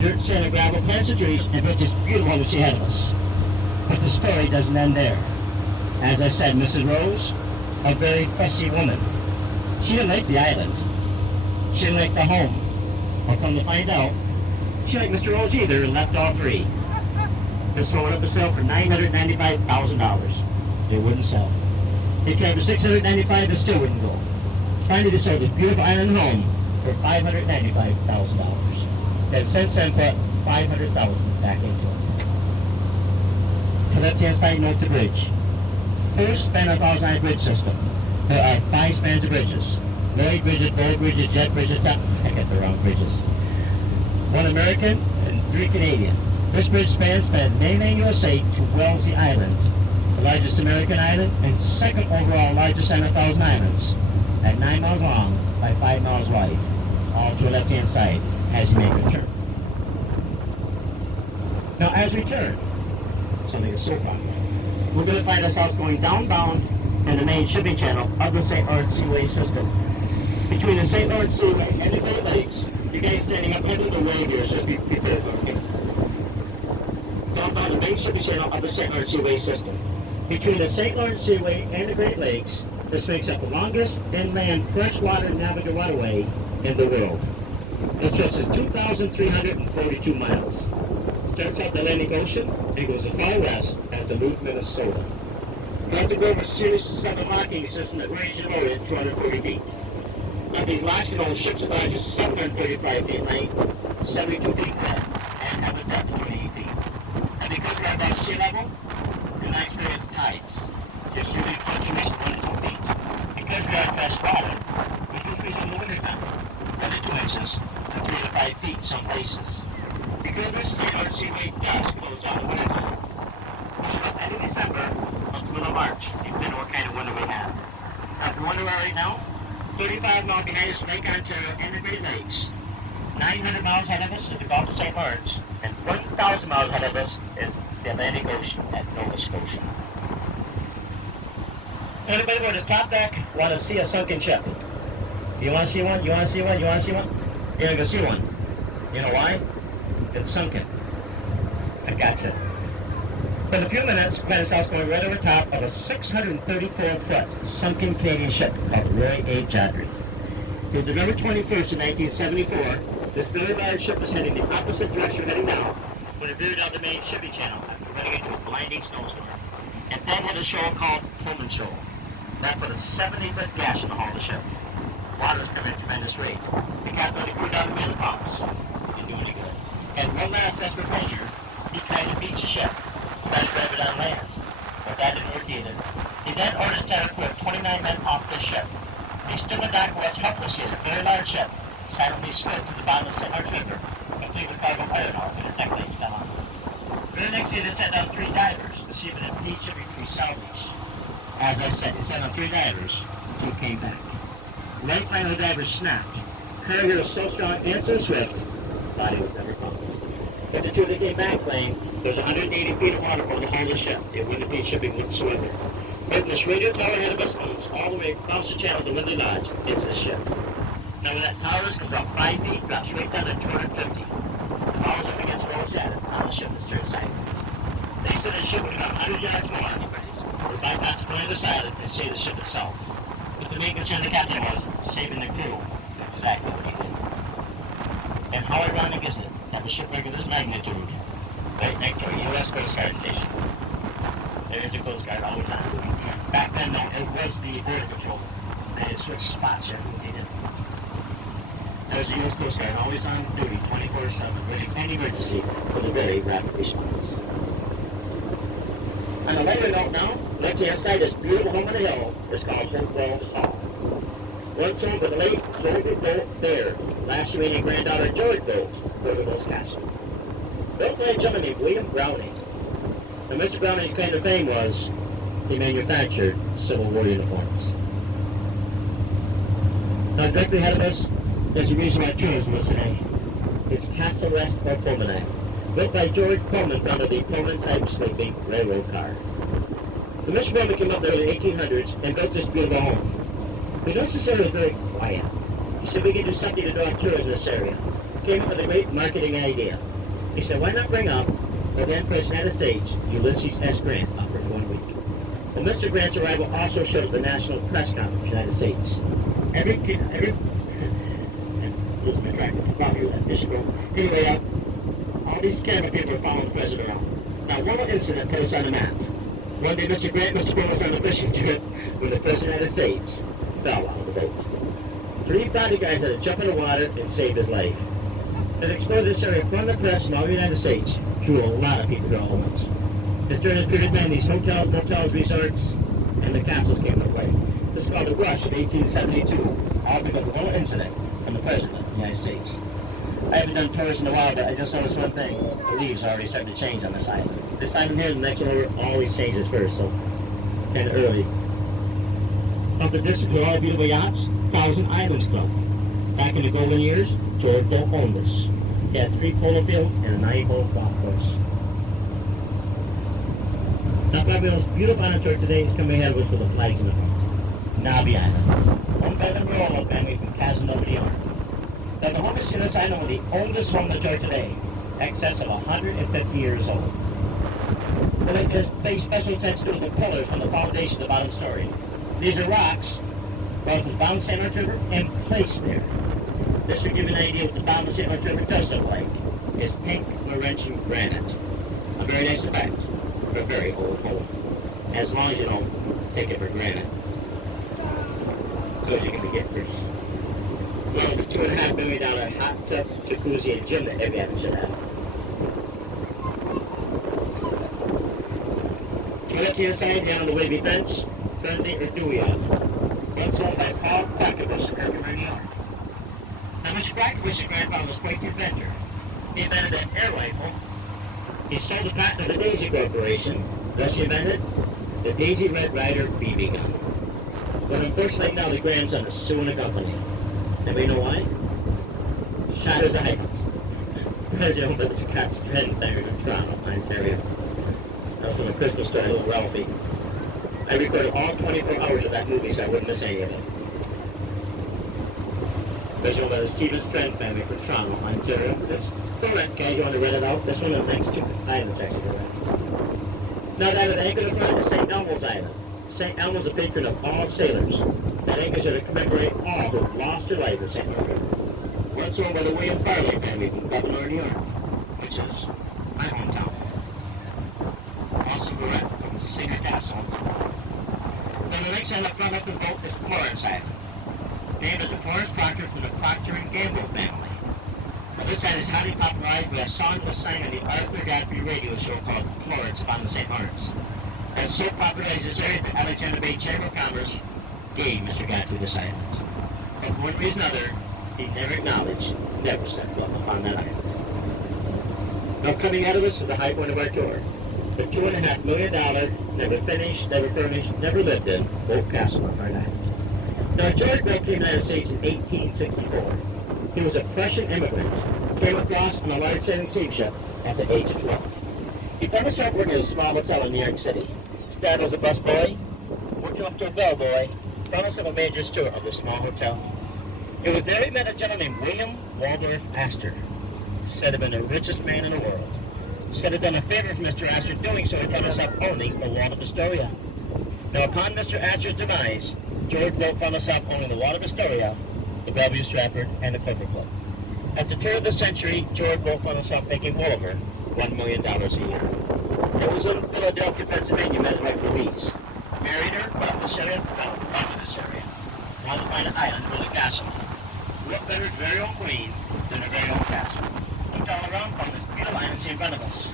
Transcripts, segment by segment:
Dirt, sand, and gravel, plants and trees, and built this beautiful home we see ahead of us. But the story doesn't end there. As I said, Mrs. Rose, a very fussy woman. She didn't like the island. She didn't like the home. Well, come to find out, she didn't like Mr. Rose either and left all three. They sold it up for sale for $995,000. They wouldn't sell. They tried for $695,000, it still wouldn't go. Finally, they sold this beautiful island home for $595,000. And since then put $500,000 back into it. To left-hand side, note the bridge. First span of Thausands Island bridge system. There are 5 spans of bridges. Lloyd bridges, gold bridges, jet bridges, I got the wrong bridges. 1 American and 3 Canadian. This bridge spans mainland USA to Wellesley Island, the largest American island and second overall largest island of Thousand Islands, at 9 miles long by 5 miles wide, all to the left-hand side as you make a turn. Now as we turn, something is so popular, we're going to find ourselves going downbound in the main shipping channel of the St. Lawrence Seaway system. Between the St. Lawrence Seaway and the Great Lakes, you guys standing up under the wave here, so just be prepared for it. Downbound the main shipping channel of the St. Lawrence Seaway system. Between the St. Lawrence Seaway and the Great Lakes, this makes up the longest inland freshwater navigable waterway in the world. It stretches 2,342 miles. Starts out the Atlantic Ocean and goes as far west as Duluth, Minnesota. You have to go over a series of 7 locking systems that range in motor at 240 feet. Now these locks can hold ships as large as 735 feet in length, 72 feet wide, and have a depth of 28 feet. And because we're above sea level, we can experience tides. Just usually fluctuations of 1 to 2 feet. Because we are fresh water, we do freeze in the wintertime. 1 to 2 inches and 3 to 5 feet in some places. Because this St. Lawrence Seaway does close down the wintertime. We should up end of December up to the middle of March, depending on what kind of winter we have. Now, if you're wondering right now, 35 miles behind us is Lake Ontario and the Great Lakes. 900 miles ahead of us is the Gulf of St. Lawrence, and 1,000 miles ahead of us is the Atlantic Ocean at Nova Scotia. Anybody on this top deck want to see a sunken ship? You want to see one? You want to see one? You want to see one? You're going to see one. You know why? It's sunken. I gotcha. In a few minutes, we're going right over top of a 634-foot sunken Canadian ship called Roy A. Jodrey. It was November 21st of 1974. This very large ship was heading the opposite direction we're heading now when it veered out the main shipping channel after running into a blinding snowstorm. And then had a shoal called Pullman Shoal. That put a 70-foot gash in the hull of the ship. Water was coming at a tremendous rate. The captain only put down the main pumps. Didn't do any good. And one last desperate measure, he tried to beach the ship, tried to drive it on land. But that didn't work either. He then ordered his tenor crew of 29 men off the ship. They stood in the dock watch helplessly as a very large ship silently slid to the bottom of the St. Lawrence River, complete with cargo iron ore with their deck lights still on. The very next day, they sent down 3 divers to see if it had each of be salvaged. As I said, they sent down 3 divers, 2 came back. Lifeline of the divers snapped. Cargo was so strong and so swift, body was never found. But the 2 that came back claimed there's 180 feet of water over the hull of the ship. It wouldn't be shipping whatsoever. But this radio tower ahead of us moves all the way across the channel to Lindley Lodge into the ship. Now when that tower comes up 5 feet, drops right down to 250. The power's up against the wall side, now the ship is turned sideways. They said the ship would come 100 yards more, or by tops going to the side and save the ship itself. But the main concern of the captain was saving the crew. Exactly what he did. And how ironic is it that a shipwreck of this magnitude right next to a U.S. Coast Guard station? There is a Coast Guard always on duty. Back then, it was the Border Patrol. They had switched spots every rotated. There was a U.S. Coast Guard always on duty, 24/7, ready for any emergency for the very rapid response. On a lighter note now, left-hand side, this beautiful home on the hill is called Hopewell Hall. Once owned by the late Clover Bolt Bear, last remaining granddaughter of George Bolt, Cloverville's castle. Built by a gentleman named William Browning. And Mr. Browning's claim to fame was he manufactured Civil War uniforms. Now directly ahead of us, there's a reason why tourism is today. It's Castle Rest or Pullman, built by George Pullman, founder of the Pullman-type sleeping railroad car. The Mr. Pullman came up in the early 1800s and built this beautiful home. But not necessarily very quiet. He said we can do something to draw tourism in this area. came up with a great marketing idea. He said, why not bring up the then President of the United States, Ulysses S. Grant, up for 1 week? Well, Mr. Grant's arrival also showed up the National Press Conference of the United States. Losing my track. Anyway, all these camera people are following the president around. Now, one incident put us on the map. One day, Mr. Grant must have been us on a fishing trip when the President of the United States fell out of the boat. 3 bodyguards had to jump in the water and save his life. It exposed this area from the press in all the United States, drew a lot of people to all at once. It's during this period of time these hotels, motels, resorts, and the castles came into play. This is called the Rush of 1872, all because of one incident from the President of the United States. I haven't done tours in a while, but I just noticed one thing. The leaves are already starting to change on this island. This island here, the next one over, always changes first, so kind of early. Up the distance with all the beautiful yachts, Thausands Island Club. Back in the golden years, George Bull owned this. He had 3 polo fields and a 9-hole golf course. Now, probably the most beautiful island tour today is coming ahead of us with the flags in the front. Navi Island, owned by the Royal family from Casanova, New York. Now, the homeless in this island were the oldest home on the tour today, excess of 150 years old. But they pay special attention to the pillars from the foundation to the bottom story. These are rocks, both from the bottom of the St. Lawrence River and placed there. This should give you an idea what the bottom of the St. Lawrence River does look like. It's pink Laurentian granite. A very nice effect for a very old home. As long as you don't take it for granted. So you can be getting this. Well, the $2.5 million hot tub, jacuzzi, and gym that every island should have. Right up to your side, down on the wavy fence, Friendly or Dewey Island. Once owned by Paul Crackerbush of New York. Now, Mr. Crackerbush's grandfather was quite the inventor. He invented an air rifle. He sold the patent to the Daisy Corporation. Thus he invented the Daisy Red Ryder BB gun. But unfortunately now the grandson is suing the company. And we know why? Shot his eye out. President of the Scots Head there in Toronto, Ontario. That's from the Christmas story, Little Ralphie. I recorded all 24 hours of that movie so I wouldn't miss any of it. President of the Stephen Strand family from Toronto, Ontario. This format guy, you want to read it out? This one of the next 2 items actually go right. Now down at the anchor in the front is St. Elmo's Island. St. Elmo's a patron of all sailors. That anchor is to commemorate all who have lost their life in St. Lawrence River. Once owned by the William Farley family from Buffalo, New York, which is my hometown. Also correct from Singer Castle. Then the next island up front of the boat is Florence Island, named after Florence Proctor from the Procter and Gamble family. Now, this island is highly popularized by a song that was sang on the Arthur Godfrey radio show called Florence upon the St. Lawrence. And so popularized this area that Alexander Bay Chamber of Commerce gave Mr. Godfrey this island. But for one reason or another, he never acknowledged, never set foot upon that island. Now coming out of us is the high point of our tour. The $2.5 million, never finished, never furnished, never lived in Oak Castle on Rhode Island. Now George Bull came to the United States in 1864. He was a Prussian immigrant, came across on a large sailing steamship at the age of 12. He found himself working at a small hotel in New York City. His dad was a busboy, working up to a bellboy, found himself a major steward of the small hotel. It was there he met a gentleman named William Waldorf Astor. Said to have been the richest man in the world. Said had done a favor for Mr. Astor doing so, he found himself owning the Wall of Astoria. Now upon Mr. Astor's demise, George Bull found himself owning the Wall of Astoria, the Bellevue Stratford, and the Clover Club. At the turn of the century, George Bull found himself making well over $1 million a year. It was in Philadelphia, Pennsylvania, met his wife Louise. Married her, bought this area, bought this area. Wanted to find an island with a castle. What better its very own queen than a very own castle? Looked all around from this beautiful island see in front of us.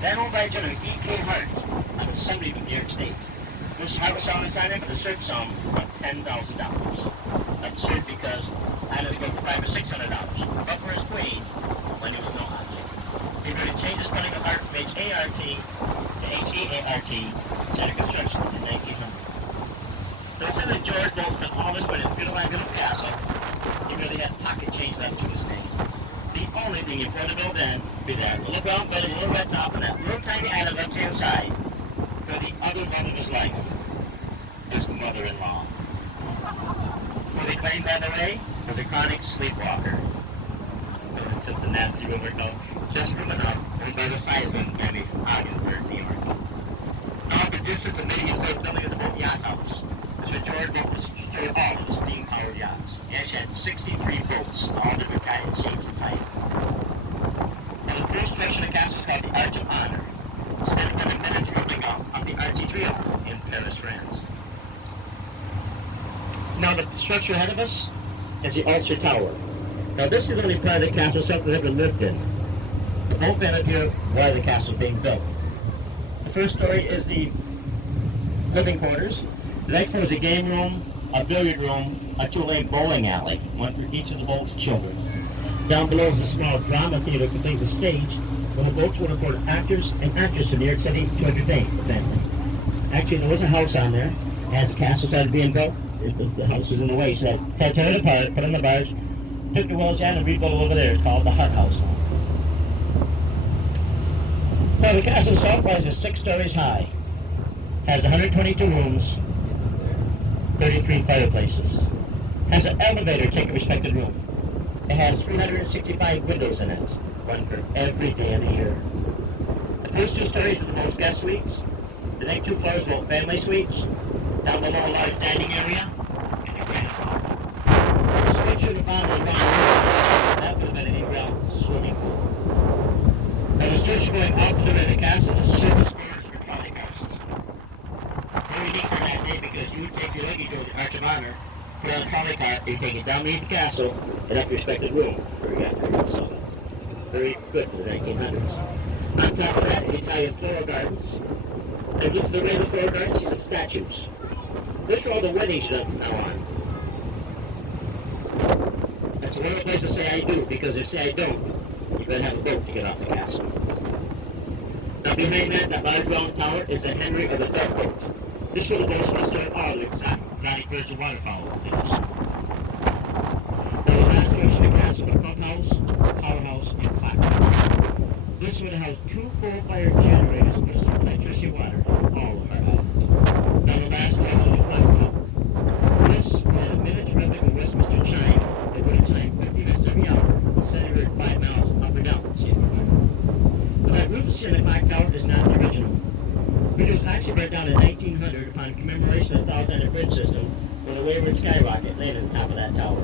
Then owned by General E.K. Hart, an assembly from New York State. Mr. Hart was selling this island for the search sum of $10,000. Absurd because I had to go for $500 or $600. But for his queen, when he was no object. He ready to change the spelling of Hart from H-A-R-T to H-E-A-R-T instead of construction in 1900. They said that George Bull spent all this money in the beautiful island castle. He really had pocket change left to his name. The only thing he afforded to build then would be that look out by the little red top on that little tiny island left-hand side for the other love of his life, his mother-in-law. Who they claimed, by the way, was a chronic sleepwalker. just a nasty room workout. Just room enough, owned by the Island family from Ogdenburg, New York. Now, at the distance of many of the building is a boat yacht house. Mr. George boat was George all of the steam-powered yachts. He actually had 63 boats, all different kinds, shapes, and sizes. And the first structure of the castle is called the Arch of Honor, set by the miniature replica of the Arch of Triomphe in Paris, France. Now, the structure ahead of us is the Ulster Tower. Now, this is the only part of the castle something I've ever lived in. The whole family here while the castle is being built. The first story is the living quarters. The next floor is a game room, a billiard room, a two-lane bowling alley, one for each of the boat's children. Down below is a small drama theater complete with stage, where the boats will report actors and actresses from New York City to entertain the family. Actually, there was a house on there. As the castle started being built, the house was in the way, so they tear it apart, put it on the barge, took the walls down and rebuilt it over there. It's called the Hut House now. Now, the castle itself rises 6 stories high, has 122 rooms, 33 fireplaces, has an elevator take a respected room. It has 365 windows in it, one for every day of the year. The first 2 stories are the most guest suites. The next 2 floors are all family suites. Down below, a large dining area and a grand hall. The structure of the bottom of the ground, that would have been an in-ground swimming pool. Now, the structure going out to the rear of the castle is service quarters for trolley car system. Very unique for that day because you would take your luggage over the Arch of Honor, put it on a trolley car, and you take it down beneath the castle and up your respected room for your afternoon. So, very good for the 1900s. On top of that is Italian floral gardens. And get to the rear of the floral gardens, you have statues. This is all the weddings done from now on. That's a wonderful place to say I do, because if say I don't, you better have a boat to get off the castle. Now behind that large round tower is the Henry of the Dovecot. This is where the boats will start all the exotic birds and waterfowl lives. Now the last structure of the castle is the clubhouse, powerhouse, and clock. This is where they house 2 coal-fired generators that produce electricity and water to all of our islands. Now the last structure, the clock tower. This was a miniature replica of Westminster chime that would have chimed 50 minutes every hour, set it at 5 miles up or down. See it? But that roof you see on the clock tower is not the original. Which was actually brought down in 1900 upon commemoration of the Thausands Island bridge system when the wayward skyrocket landed on top of that tower.